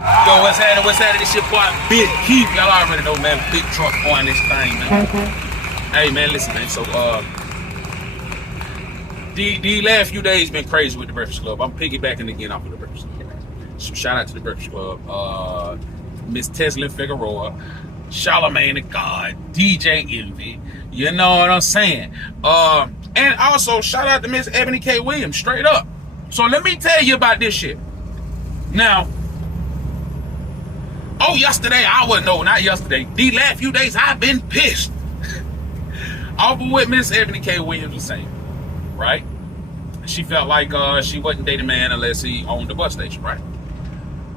Yo, what's happening? What's happening? This shit boy, Big Keith. Y'all already know, man. Big truck on this thing, man. Hey, man, listen, man. So, the last few days been crazy with the Breakfast Club. I'm piggybacking again off of the Breakfast Club. So, shout out to the Breakfast Club. Miss Tesla Figueroa, Charlamagne the God, DJ Envy. You know what I'm saying? And also, shout out to Miss Ebony K. Williams, straight up. So, let me tell you about this shit. Now, yesterday, not yesterday. The last few days, I've been pissed. Off of what Miss Ebony K. Williams was saying, right? She felt like she wasn't dating a man unless he owned the bus station, right?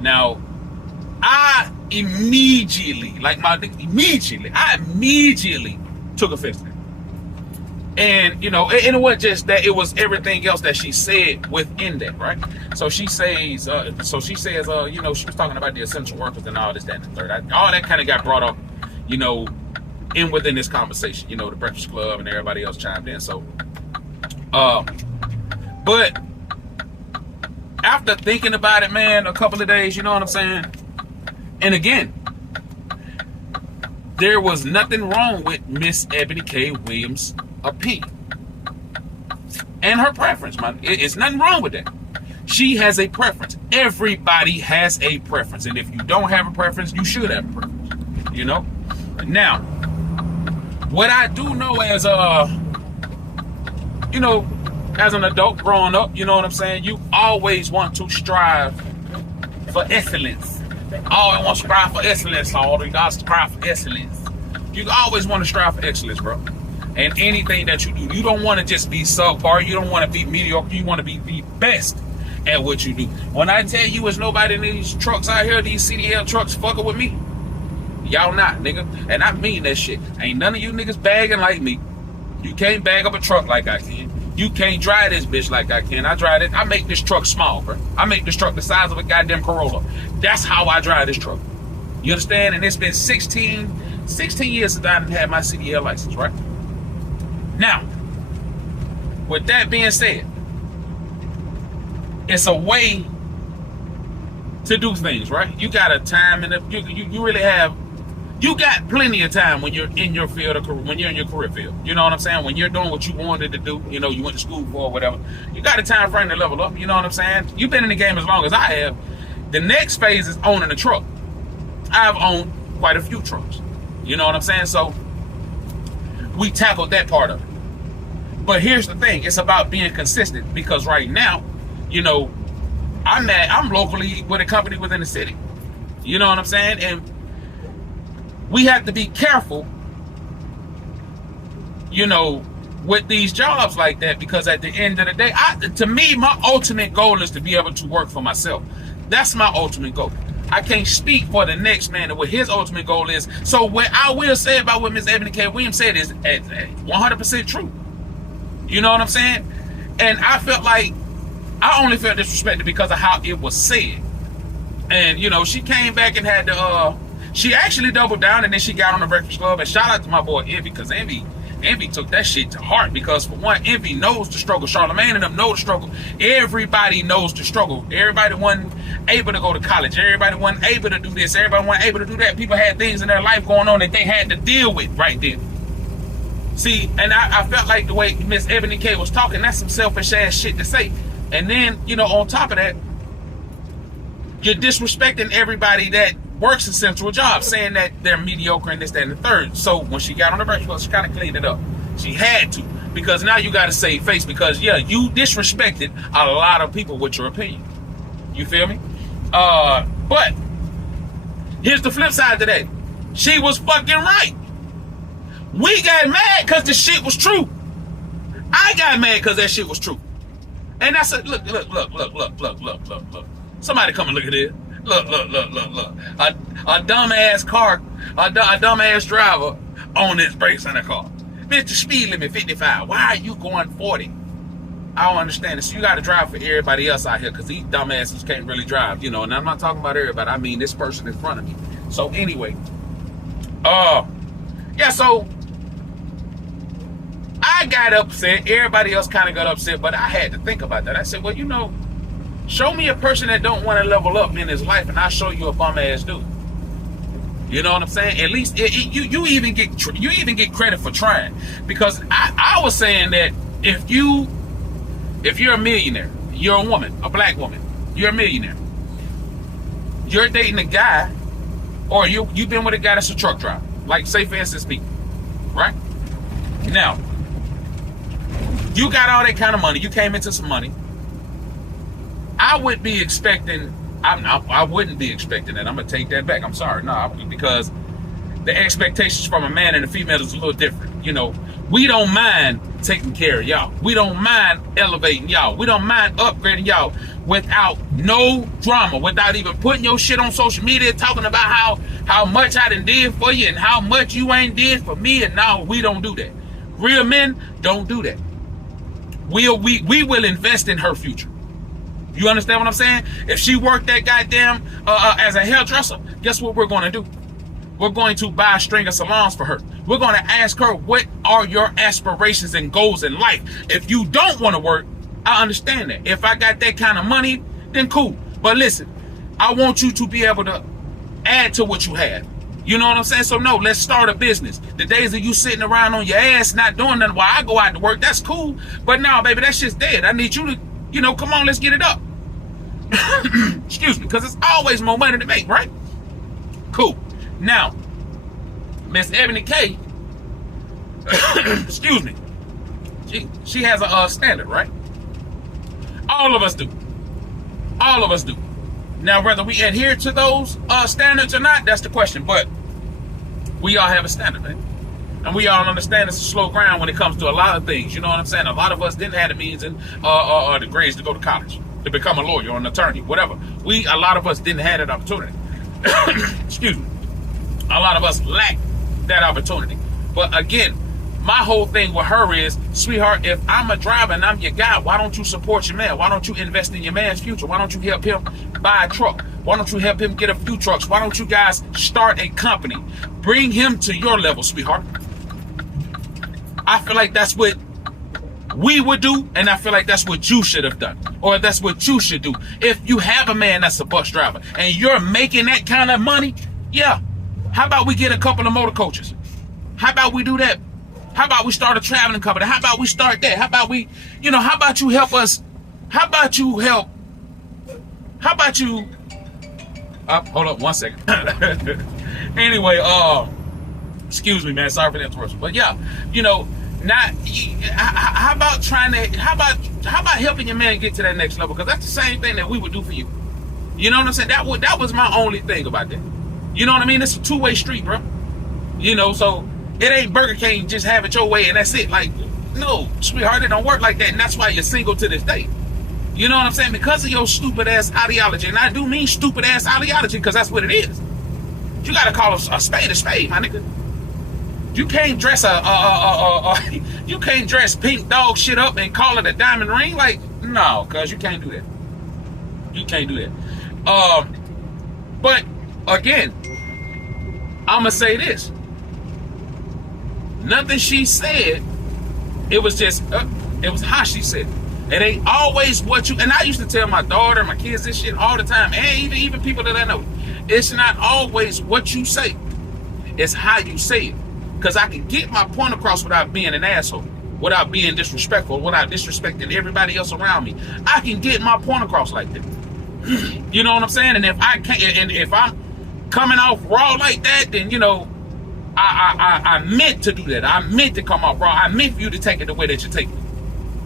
Now, I immediately took offense to that. And, and it wasn't just that, it was everything else that she said within that, right? So she says, she was talking about the essential workers and all this, that, and the third. All that kind of got brought up, within this conversation, the Breakfast Club and everybody else chimed in. So, but after thinking about it, man, a couple of days, you know what I'm saying? And again, there was nothing wrong with Miss Ebony K. Williams' opinion and her preference, man. It's nothing wrong with that. She has a preference. Everybody has a preference. And if you don't have a preference, you should have a preference. Now, what I do know as as an adult growing up, you know what I'm saying? You always want to strive for excellence. Always want to strive for excellence. All you got to strive for excellence. You always want to strive for excellence, bro. And anything that you do, you don't want to just be subpar. You don't want to be mediocre. You want to be the best at what you do. When I tell you, there's nobody in these trucks out here, these CDL trucks, fucking with me. Y'all not, nigga. And I mean that shit. Ain't none of you niggas bagging like me. You can't bag up a truck like I can. You can't drive this bitch like I can. I make this truck small, bro. I make this truck the size of a goddamn Corolla. That's how I drive this truck. You understand? And it's been 16 years since I didn't have my CDL license, right? Now, with that being said, it's a way to do things, right? You got a time, and you really have. You got plenty of time when you're in your field, or when you're in your career field. You know what I'm saying? When you're doing what you wanted to do, you went to school for or whatever. You got a time frame to level up. You know what I'm saying? You've been in the game as long as I have. The next phase is owning a truck. I've owned quite a few trucks. You know what I'm saying? So we tackled that part of it. But here's the thing: it's about being consistent, because right now, I'm locally with a company within the city. You know what I'm saying? And we have to be careful, with these jobs like that, because at the end of the day, to me, my ultimate goal is to be able to work for myself. That's my ultimate goal. I can't speak for the next man and what his ultimate goal is. So what I will say about what Miss Ebony K. Williams said is 100% true. You know what I'm saying? And I felt like I only felt disrespected because of how it was said. And, she came back and had to, she actually doubled down, and then she got on the Breakfast Club. And shout out to my boy Envy, because Envy took that shit to heart, because for one, Envy knows the struggle. Charlamagne and them know the struggle. Everybody knows the struggle. Everybody wasn't able to go to college. Everybody wasn't able to do this. Everybody wasn't able to do that. People had things in their life going on that they had to deal with right then. See, and I felt like the way Miss Ebony K was talking, that's some selfish ass shit to say. And then, on top of that, you're disrespecting everybody that works essential jobs, saying that they're mediocre and this, that, and the third. So when she got on the Breakfast Club, she kind of cleaned it up. She had to, because now you got to save face, because you disrespected a lot of people with your opinion. You feel me? But here's the flip side to that. She was fucking right. We got mad because the shit was true. I got mad because that shit was true. And I said, look. Somebody come and look at this. Look. A dumbass car, a dumbass driver on his brakes in the car. Bitch, the speed limit 55. Why are you going 40? I don't understand it. So you got to drive for everybody else out here, because these dumbasses can't really drive, And I'm not talking about everybody. I mean this person in front of me. So anyway, so I got upset. Everybody else kind of got upset, but I had to think about that. I said, well, Show me a person that don't want to level up in his life, and I'll show you a bum ass dude. You know what I'm saying? At least you even get credit for trying, because I was saying that if you're a millionaire, you're a woman, a black woman, you're a millionaire, you're dating a guy, or you've been with a guy that's a truck driver, like say for instance me, right? Now you got all that kind of money, you came into some money. I wouldn't be expecting that. I'm gonna take that back. I'm sorry, because the expectations from a man and a female is a little different. You know, we don't mind taking care of y'all. We don't mind elevating y'all. We don't mind upgrading y'all without no drama, without even putting your shit on social media, talking about how much I done did for you and how much you ain't did for me. And no, we don't do that. Real men don't do that. We will invest in her future. You understand what I'm saying? If she worked that goddamn as a hairdresser, guess what we're going to do? We're going to buy a string of salons for her. We're going to ask her, what are your aspirations and goals in life? If you don't want to work, I understand that. If I got that kind of money, then cool. But listen, I want you to be able to add to what you have. You know what I'm saying? So no, let's start a business. The days of you sitting around on your ass not doing nothing while I go out to work, that's cool. But no, baby, that shit's dead. I need you to, come on, let's get it up. Excuse me, because it's always more money to make, right? Cool. Now, Miss Ebony K, excuse me, she has a standard, right? All of us do. All of us do. Now, whether we adhere to those standards or not, that's the question. But we all have a standard, man. And we all understand it's a slow grind when it comes to a lot of things. You know what I'm saying? A lot of us didn't have the means and the grades to go to college, to become a lawyer or an attorney, whatever. A lot of us didn't have that opportunity. Excuse me. A lot of us lack that opportunity. But again, my whole thing with her is, sweetheart, if I'm a driver and I'm your guy, why don't you support your man? Why don't you invest in your man's future? Why don't you help him buy a truck? Why don't you help him get a few trucks? Why don't you guys start a company? Bring him to your level, sweetheart. I feel like that's what we would do, and I feel like that's what you should have done, or that's what you should do. If you have a man that's a bus driver and you're making that kind of money, yeah, how about we get a couple of motor coaches? How about we do that? How about we start a traveling company? How about we start that? How about we, how about you help us? How about you hold up 1 second. Anyway, excuse me, man, sorry for the interruption. But yeah, how about helping your man get to that next level? Because that's the same thing that we would do for you. You know what I'm saying? That was my only thing about that. You know what I mean? It's a two-way street, bro. So it ain't Burger King, just have it your way and that's it. Like, no, sweetheart, it don't work like that. And that's why you're single to this day. You know what I'm saying? Because of your stupid ass ideology. And I do mean stupid ass ideology, because that's what it is. You gotta call a spade, my nigga. You can't dress you can't dress pink dog shit up and call it a diamond ring. Like, no, cuz you can't do that. You can't do that. But again, I'ma say this. Nothing she said, it was how she said it. It ain't always what you, and I used to tell my daughter, my kids this shit all the time, and even people that I know. It's not always what you say. It's how you say it. Because I can get my point across without being an asshole, without being disrespectful, without disrespecting everybody else around me. I can get my point across like that. You know what I'm saying? And if I can't, and if I'm coming off raw like that, then I meant to do that. I meant to come off raw. I meant for you to take it the way that you take it.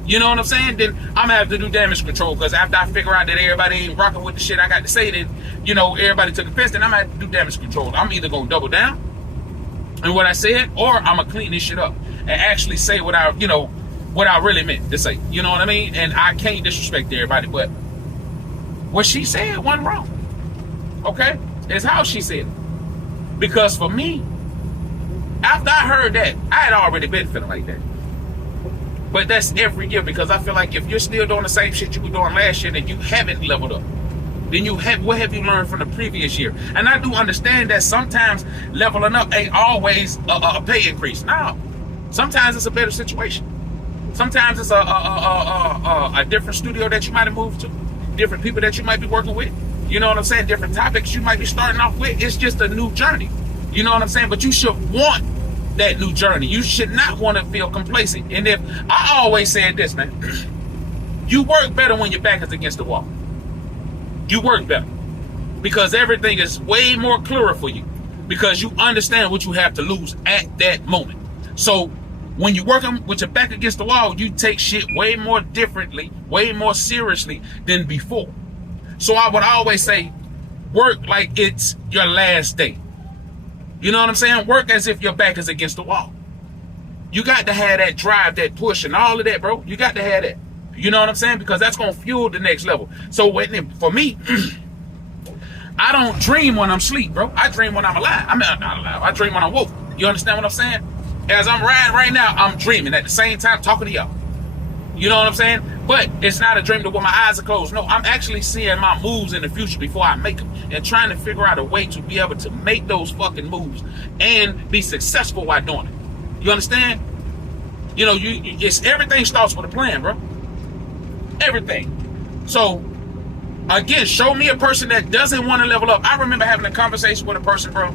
You know what I'm saying? Then I'm gonna have to do damage control, because after I figure out that everybody ain't rocking with the shit I got to say, then everybody took offense, then I'm gonna have to do damage control. I'm either gonna double down and what I said, or I'm gonna clean this shit up and actually say what I really meant to say. You know what I mean? And I can't disrespect everybody, but what she said wasn't wrong. Okay? It's how she said it. Because for me, after I heard that, I had already been feeling like that. But that's every year, because I feel like if you're still doing the same shit you were doing last year, then you haven't leveled up. Then what have you learned from the previous year? And I do understand that sometimes leveling up ain't always a pay increase. No, sometimes it's a better situation. Sometimes it's a different studio that you might have moved to. different people that you might be working with. You know what I'm saying? Different topics you might be starting off with. It's just a new journey. You know what I'm saying? But you should want that new journey. You should not want to feel complacent. And if I always said this, man, you work better when your back is against the wall. You work better because everything is way more clearer for you because you understand what you have to lose at that moment. So when you're working with your back against the wall, you take shit way more differently, way more seriously than before. So I would always say, work like it's your last day. You know what I'm saying? Work as if your back is against the wall. You got to have that drive, that push, and all of that, bro. You got to have that. You know what I'm saying? Because that's going to fuel the next level. So for me, I don't dream when I'm asleep, bro. I dream when I'm alive. I'm not alive. I dream when I'm woke. You understand what I'm saying? As I'm riding right now, I'm dreaming at the same time talking to y'all. You know what I'm saying? But it's not a dream to where my eyes are closed. No, I'm actually seeing my moves in the future before I make them and trying to figure out a way to be able to make those fucking moves and be successful while doing it. You understand? You know, it's everything starts with a plan, bro. Everything. So, again, show me a person that doesn't want to level up. I remember having a conversation with a person, bro.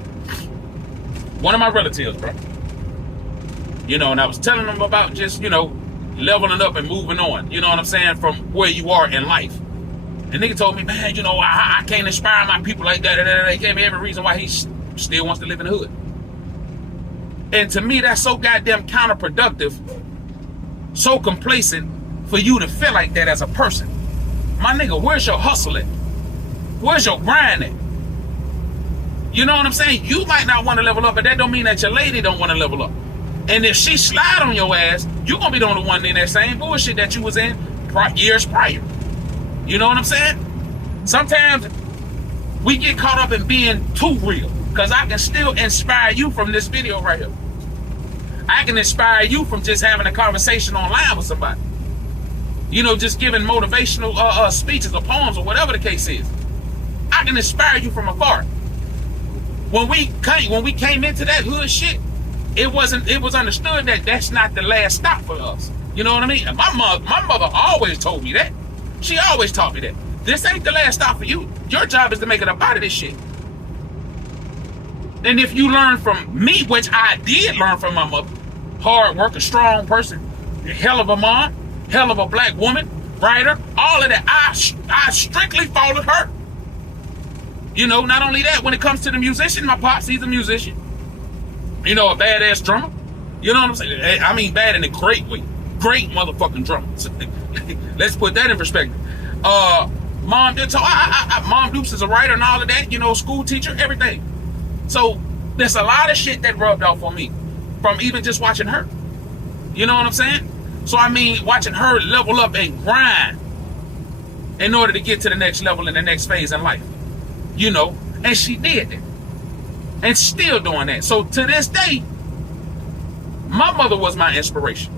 One of my relatives, bro. You know, and I was telling them about just, you know, leveling up and moving on, you know what I'm saying, from where you are in life. And nigga told me, man, you know, I can't inspire my people like that. He gave me every reason why he still wants to live in the hood. And to me, that's so goddamn counterproductive, so complacent for you to feel like that as a person. My nigga, where's your hustle at? Where's your grind at? You know what I'm saying? You might not want to level up, but that don't mean that your lady don't want to level up. And if she slide on your ass, you're going to be the only one in that same bullshit that you was in years prior. You know what I'm saying? Sometimes we get caught up in being too real. Because I can still inspire you from this video right here. I can inspire you from just having a conversation online with somebody. You know, just giving motivational speeches or poems or whatever the case is. I can inspire you from afar. When we came into that hood shit, it was understood that that's not the last stop for us. You know what I mean? And my mother always told me that. She always taught me that. This ain't the last stop for you. Your job is to make it up out of this shit. And if you learn from me, which I did learn from my mother, hard worker, strong person, hell of a mom, hell of a black woman, writer, all of that, I strictly followed her. You know, not only that, when it comes to the musician, my pops, he's a musician. You know, a badass drummer. You know what I'm saying? I mean, bad in a great way. Great motherfucking drummer. Let's put that in perspective. Mom did talk. Mom Dukes is a writer and all of that. You know, school teacher, everything. So there's a lot of shit that rubbed off on me from even just watching her. You know what I'm saying? So I mean, watching her level up and grind in order to get to the next level in the next phase in life. You know, and she did that. And still doing that. So to this day, my mother was my inspiration,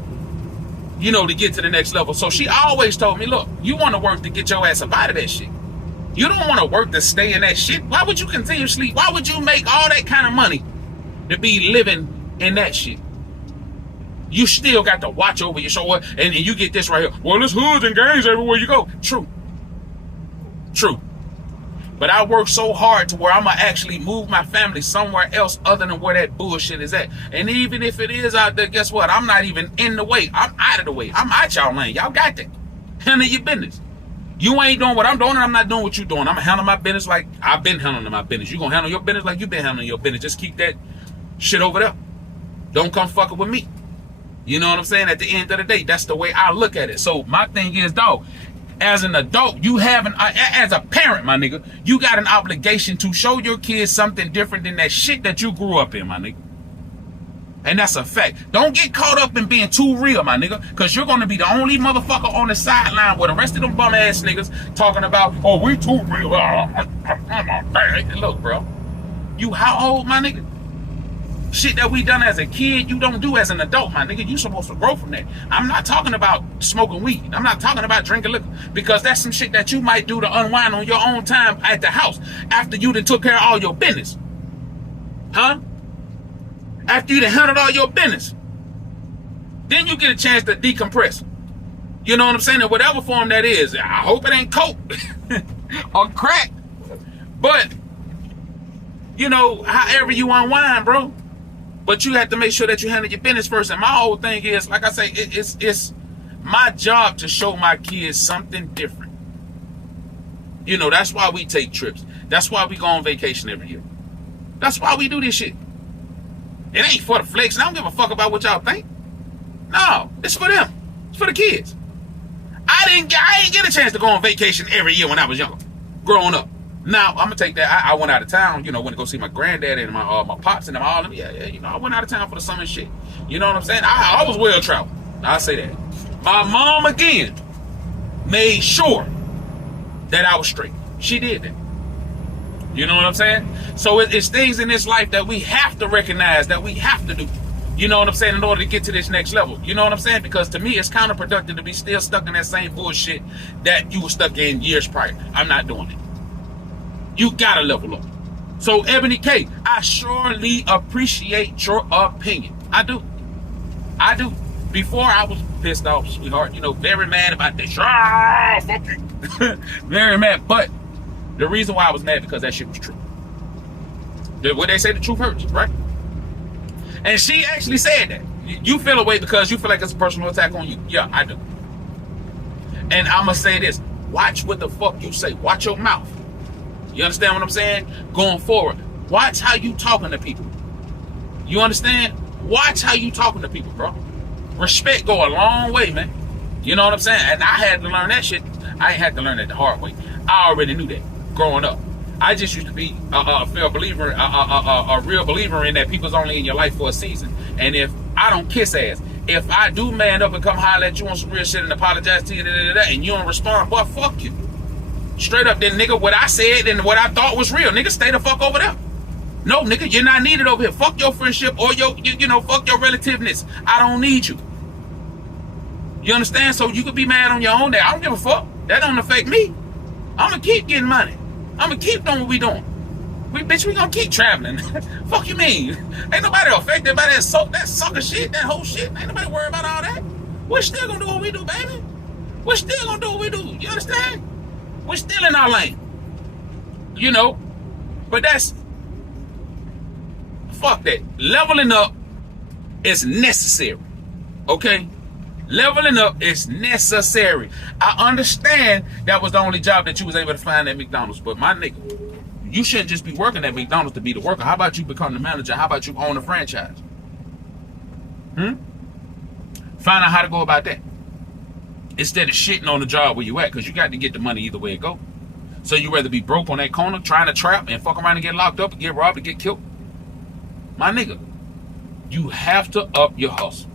you know, to get to the next level. So she always told me, look, you want to work to get your ass up out of that shit. You don't want to work to stay in that shit. Why would you continuously, why would you make all that kind of money to be living in that shit? You still got to watch over your shoulder, and you get this right here. Well, there's hoods and gangs everywhere you go. True. True. But I work so hard to where I'm going to actually move my family somewhere else other than where that bullshit is at. And even if it is out there, guess what? I'm not even in the way. I'm out of the way. I'm out y'all lane. Y'all got that. Handle your business. You ain't doing what I'm doing, and I'm not doing what you're doing. I'm going to handle my business like I've been handling my business. You're going to handle your business like you've been handling your business. Just keep that shit over there. Don't come fucking with me. You know what I'm saying? At the end of the day, that's the way I look at it. So my thing is, dog, as an adult, you have as a parent, my nigga, you got an obligation to show your kids something different than that shit that you grew up in, my nigga. And that's a fact. Don't get caught up in being too real, my nigga, because you're going to be the only motherfucker on the sideline with the rest of them bum ass niggas talking about, oh, we too real. Look, bro, you how old, my nigga? Shit that we done as a kid, you don't do as an adult, my nigga. You supposed to grow from that. I'm not talking about smoking weed. I'm not talking about drinking liquor, because that's some shit that you might do to unwind on your own time at the house after you done took care of all your business. Huh? After you done handled all your business. Then you get a chance to decompress. You know what I'm saying? In whatever form that is. I hope it ain't coke or crack. But, you know, however you unwind, bro. But you have to make sure that you handle your business first. And my whole thing is, like I say, it's my job to show my kids something different. You know, that's why we take trips. That's why we go on vacation every year. That's why we do this shit. It ain't for the flex. I don't give a fuck about what y'all think. No, it's for them. It's for the kids. I didn't get a chance to go on vacation every year when I was younger, growing up. Now, I'm gonna take that. I went out of town, you know, went to go see my granddad and my pops and them, all of them. Yeah, you know, I went out of town for the summer and shit. You know what I'm saying? I was well traveled. I say that. My mom, again, made sure that I was straight. She did that. You know what I'm saying? So it's things in this life that we have to recognize, that we have to do. You know what I'm saying? In order to get to this next level. You know what I'm saying? Because to me, it's counterproductive to be still stuck in that same bullshit that you were stuck in years prior. I'm not doing it. You gotta level up. So, Ebony K, I surely appreciate your opinion. I do. Before, I was pissed off, sweetheart. You know, very mad about this. Ah, fuck you. Very mad. But the reason why I was mad, because that shit was true. What they say, the truth hurts, right? And she actually said that. You feel away because you feel like it's a personal attack on you. Yeah, I do. And I'm going to say this. Watch what the fuck you say. Watch your mouth. You understand what I'm saying? Going forward. Watch how you talking to people. You understand? Watch how you talking to people, bro. Respect go a long way, man. You know what I'm saying? And I had to learn that shit. I ain't had to learn that the hard way. I already knew that growing up. I just used to be a real believer in that people's only in your life for a season. And if I don't kiss ass, if I do man up and come holler at you on some real shit and apologize to you, and you don't respond, boy, fuck you. Straight up, then, nigga, what I said and what I thought was real, nigga, stay the fuck over there. No, nigga, you're not needed over here. Fuck your friendship or you know, fuck your relativeness. I don't need you. You understand? So you could be mad on your own day. I don't give a fuck. That don't affect me. I'm gonna keep getting money. I'm gonna keep doing what we doing. We gonna keep traveling. Fuck you mean? Ain't nobody affected by that sucker shit, that whole shit. Ain't nobody worried about all that. We're still gonna do what we do, baby. We're still gonna do what we do. You understand? We're still in our lane. You know? But that's... Fuck that. Leveling up is necessary. Okay? Leveling up is necessary. I understand that was the only job that you was able to find at McDonald's. But my nigga, you shouldn't just be working at McDonald's to be the worker. How about you become the manager? How about you own a franchise? Find out how to go about that. Instead of shitting on the job where you at, because you got to get the money either way it go. So you rather be broke on that corner, trying to trap and fuck around and get locked up and get robbed and get killed? My nigga, you have to up your hustle.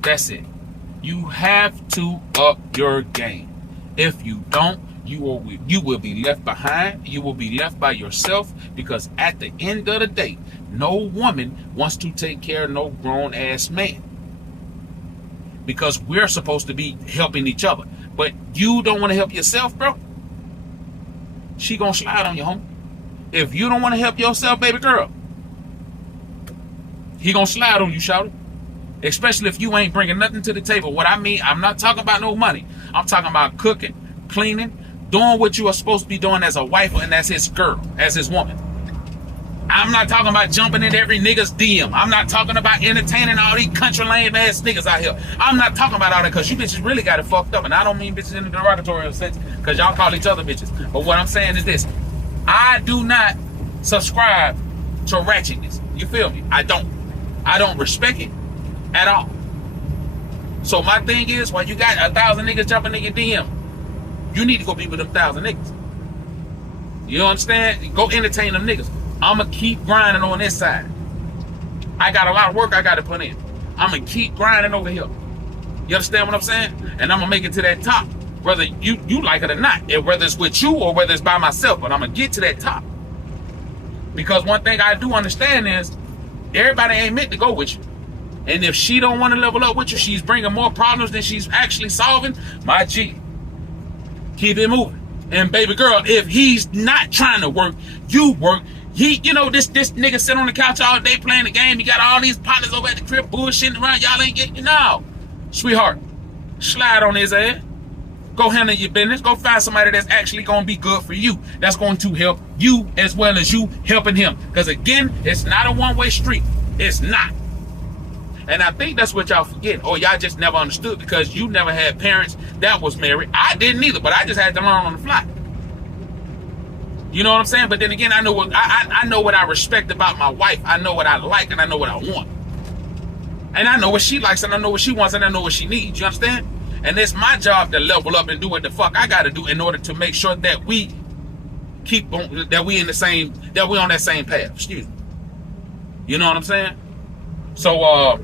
That's it. You have to up your game. If you don't, you will be left behind. You will be left by yourself, because at the end of the day, no woman wants to take care of no grown ass man. Because we're supposed to be helping each other. But you don't want to help yourself, bro. She gonna slide on you, homie. If you don't want to help yourself, baby girl, he gonna slide on you, shouty. Especially if you ain't bringing nothing to the table. What I mean, I'm not talking about no money. I'm talking about cooking, cleaning, doing what you are supposed to be doing as a wife and as his girl, as his woman. I'm not talking about jumping in every nigga's DM. I'm not talking about entertaining all these country lame ass niggas out here. I'm not talking about all that, because you bitches really got it fucked up. And I don't mean bitches in the derogatory sense, because y'all call each other bitches. But what I'm saying is this. I do not subscribe to ratchetness. You feel me? I don't respect it at all. So my thing is, while you got 1,000 niggas jumping in your DM, you need to go be with them 1,000 niggas. You understand? Go entertain them niggas. I'ma keep grinding on this side. I got a lot of work I gotta put in. I'ma keep grinding over here. You understand what I'm saying? And I'm gonna make it to that top, whether you like it or not, and whether it's with you or whether it's by myself. But I'm gonna get to that top, because one thing I do understand is everybody ain't meant to go with you. And if she don't want to level up with you, she's bringing more problems than she's actually solving. My G, keep it moving. And baby girl, if he's not trying to work, you work. You know, this nigga sit on the couch all day playing the game. He got all these partners over at the crib bullshitting around. Y'all ain't getting, no. Sweetheart, slide on his ass. Go handle your business. Go find somebody that's actually going to be good for you. That's going to help you as well as you helping him. Because again, it's not a one-way street. It's not. And I think that's what y'all forget. Or y'all just never understood because you never had parents that was married. I didn't either, but I just had to learn on the fly. You know what I'm saying? But then again, I know what I respect about my wife. I know what I like and I know what I want. And I know what she likes and I know what she wants and I know what she needs. You understand? And it's my job to level up and do what the fuck I gotta do in order to make sure that we keep on, that we on that same path. Excuse me. You know what I'm saying? So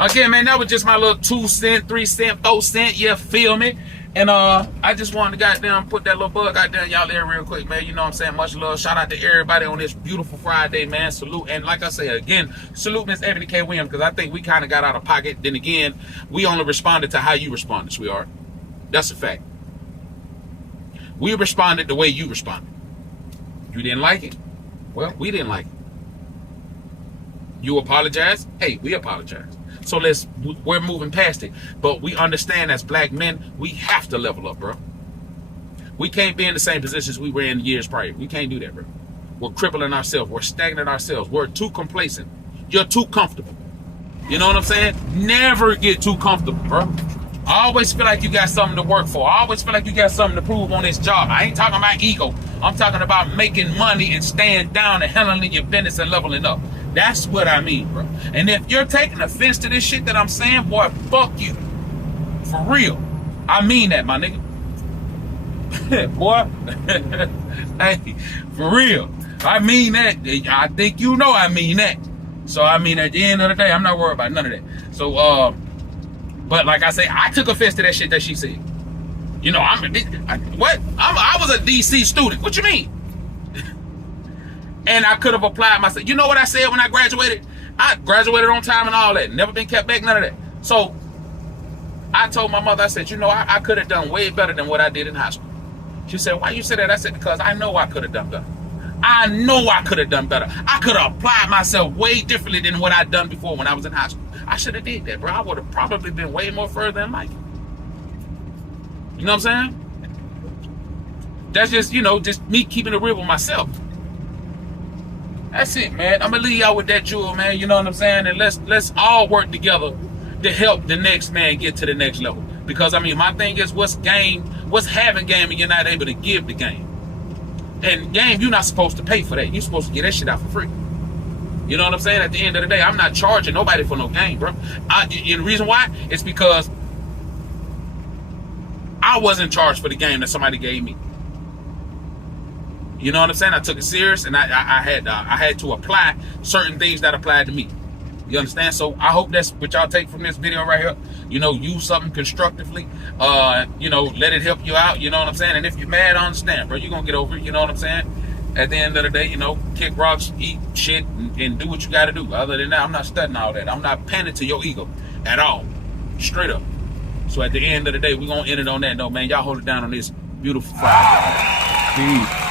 again, man, that was just my little 2 cent, 3 cent, 4 cent, you feel me? And I just wanted to goddamn put that little bug out there in y'all there real quick, man. You know what I'm saying? Much love. Shout out to everybody on this beautiful Friday, man. Salute. And like I said, again, salute Miss Ebony K. Williams, because I think we kind of got out of pocket. Then again, we only responded to how you responded, sweetheart. That's a fact. We responded the way you responded. You didn't like it? Well, we didn't like it. You apologize? Hey, we apologize. So we're moving past it. But we understand as black men, we have to level up, bro. We can't be in the same positions we were in years prior. We can't do that, bro. We're crippling ourselves. We're stagnating ourselves. We're too complacent. You're too comfortable. You know what I'm saying? Never get too comfortable, bro. I always feel like you got something to work for. I always feel like you got something to prove on this job. I ain't talking about ego. I'm talking about making money and staying down and handling your business and leveling up. That's what I mean, bro. And if you're taking offense to this shit that I'm saying, boy, fuck you. For real. I mean that, my nigga. Boy. Hey, for real. I mean that. I think you know I mean that. So, I mean, at the end of the day, I'm not worried about none of that. So, but like I say, I took offense to that shit that she said. You know, I was a DC student. What you mean? And I could have applied myself. You know what I said when I graduated? I graduated on time and all that. Never been kept back, none of that. So I told my mother, I said, you know, I could have done way better than what I did in high school. She said, why you say that? I said, because I know I could have done better. I know I could have done better. I could have applied myself way differently than what I'd done before when I was in high school. I should have did that, bro. I would have probably been way more further in life. You know what I'm saying? That's just, you know, just me keeping it real with myself. That's it, man. I'm gonna leave y'all with that jewel, man. You know what I'm saying? And let's all work together to help the next man get to the next level. Because I mean, my thing is, what's having game and you're not able to give the game. And game, you're not supposed to pay for that. You're supposed to get that shit out for free. You know what I'm saying? At the end of the day, I'm not charging nobody for no game, bro. And the reason why is because I wasn't charged for the game that somebody gave me. You know what I'm saying? I took it serious, and I had to apply certain things that applied to me. You understand? So I hope that's what y'all take from this video right here. You know, use something constructively. You know, let it help you out. You know what I'm saying? And if you're mad, I understand, bro. You're gonna get over it. You know what I'm saying? At the end of the day, you know, kick rocks, eat shit, and do what you got to do. Other than that, I'm not studying all that. I'm not pandering to your ego at all. Straight up. So at the end of the day, we're gonna end it on that note, man. Y'all hold it down on this beautiful Friday. Peace.